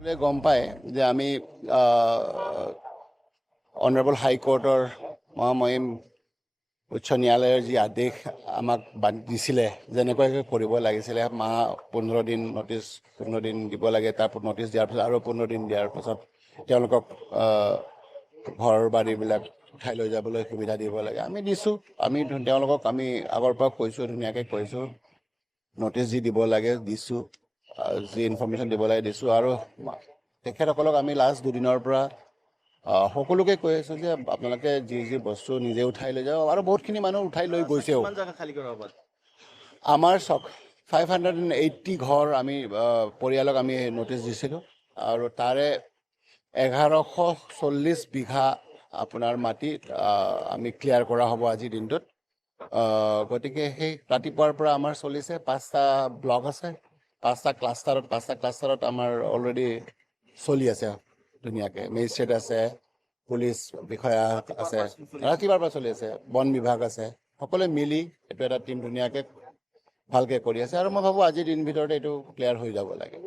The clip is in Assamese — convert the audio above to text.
গম পায় যে আমি অনাৰেবল হাইকোৰ্টৰ মহামহিম উচ্চ ন্যায়ালয়ৰ যি আদেশ আমাক দিছিলে যেনেকুৱাকৈ কৰিব লাগিছিলে 15 দিন নটিচ 15 দিন দিব লাগে, তাৰ নটিচ দিয়াৰ পাছত আৰু 15 দিন দিয়াৰ পাছত তেওঁলোকক ঘৰ বাৰীবিলাক উঠাই লৈ যাবলৈ সুবিধা দিব লাগে। আমি দিছোঁ, তেওঁলোকক আমি আগৰ পৰা কৈছোঁ, ধুনীয়াকৈ কৈছোঁ, নটিচ যি দিব লাগে দিছোঁ, যি ইনফৰ্মেশ্যন দিব লাগে দিছোঁ। আৰু তেখেতসকলক আমি লাষ্ট 2 দিনৰ পৰা সকলোকে কৈ আছোঁ যে আপোনালোকে যি বস্তু নিজে উঠাই লৈ যাওক, আৰু বহুতখিনি মানুহ উঠাই লৈ গৈছেও। আমাৰ 580 ঘৰ আমি পৰিয়ালক আমি নটিচ দিছিলোঁ, আৰু তাৰে 1140 বিঘা আপোনাৰ মাটি আমি ক্লিয়াৰ কৰা হ'ব আজিৰ দিনটোত। গতিকে সেই ৰাতিপুৱাৰ পৰা আমাৰ চলিছে, 5টা ব্লক আছে, 5টা ক্লাষ্টাৰত আমাৰ অলৰেডি চলি আছে ধুনীয়াকৈ। মেজিষ্ট্ৰেট আছে, পুলিচ বিষয়া আছে, ৰাতিপুৱাৰ পৰা চলি আছে, বন বিভাগ আছে, সকলোৱে মিলি এইটো এটা টিম ধুনীয়াকৈ ভালকৈ কৰি আছে। আৰু মই ভাবোঁ আজিৰ দিন ভিতৰতে এইটো ক্লিয়াৰ হৈ যাব লাগে।